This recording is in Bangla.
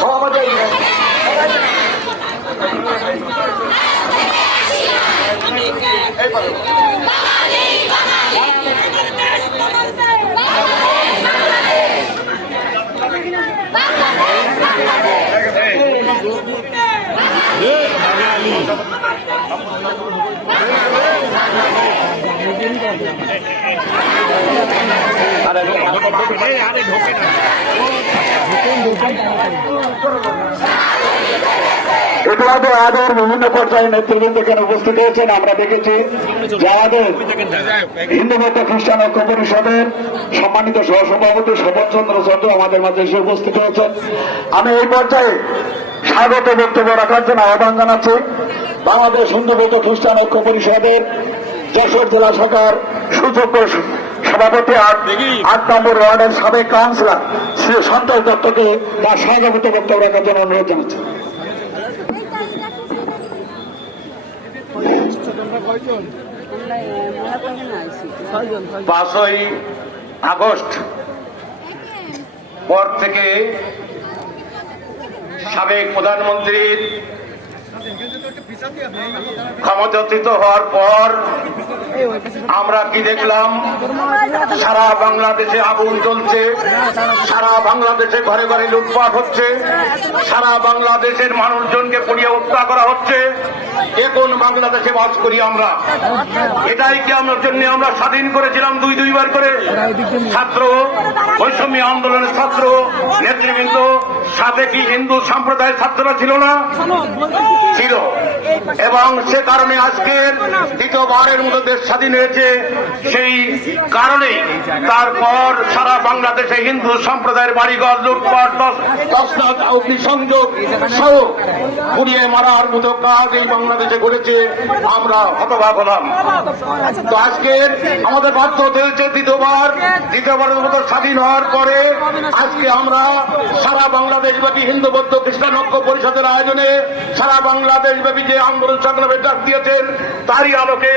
সভাপতি ইতিমধ্যে আমাদের বিভিন্ন পর্যায়ে নেতৃবৃন্দ এখানে উপস্থিত হয়েছেন। আমরা দেখেছি যে আমাদের হিন্দু বৌদ্ধ খ্রিস্টান ঐক্য পরিষদের সম্মানিত সহসভাপতি শপথ চন্দ্র চন্দ্র আমাদের মাঝে এসে উপস্থিত হয়েছেন। আমি এই পর্যায়ে স্বাগত বক্তব্য রাখার জন্য আহ্বান জানাচ্ছি বাংলাদেশ হিন্দু বৌদ্ধ খ্রিস্টান ঐক্য পরিষদের যশোর জেলা শাখার সুযোগ্য সভাপতি ৮ নম্বর ওয়ার্ডের সাবেক কাউন্সিলর শ্রী সন্তোষ দত্তকে তার স্বাগত বক্তব্য রাখার জন্য অনুরোধ জানাচ্ছি। 5ই আগস্ট পর থেকে সাবেক প্রধানমন্ত্রীর ক্ষমতাচ্যুত হওয়ার পর আমরা কি দেখলাম? সারা বাংলাদেশে আগুন জ্বলছে, সারা বাংলাদেশে ঘরে ঘরে লুটপাট হচ্ছে, সারা বাংলাদেশের মানুষজনকে পুড়িয়ে হত্যা করা হচ্ছে। এখন বাংলাদেশে বাস করি আমরা। এটাই কি আমার জন্য আমরা স্বাধীন করেছিলাম দুইবার করে? ছাত্র বৈষম্য আন্দোলনের ছাত্র নেতৃবৃন্দ সাথে কি হিন্দু সম্প্রদায়ের ছাত্ররা ছিল না? ছিল। এবং সে কারণে আজকে দ্বিতীয়বারের মতো দেশ স্বাধীন হয়েছে। সেই কারণে তারপর সারা বাংলাদেশে হিন্দু সম্প্রদায়ের বাড়িঘর লুটপাট, তসনাদ, অগ্নিসংযোগ সহ পুড়িয়ে মারার মতো কাজ এই বাংলাদেশে ঘটেছে। আমরা হতবাক হলাম। তো আজকে আমাদের বাধ্য হতে হয়েছে দ্বিতীয়বারের মতো স্বাধীন হওয়ার পরে আজকে আমরা সারা বাংলাদেশব্যাপী হিন্দু বৌদ্ধ খ্রিস্টান ঐক্য পরিষদের আয়োজনে সারা বাংলাদেশব্যাপী যে আন্দোলন সংগ্রামের ডাক দিয়েছেন তারই আলোকে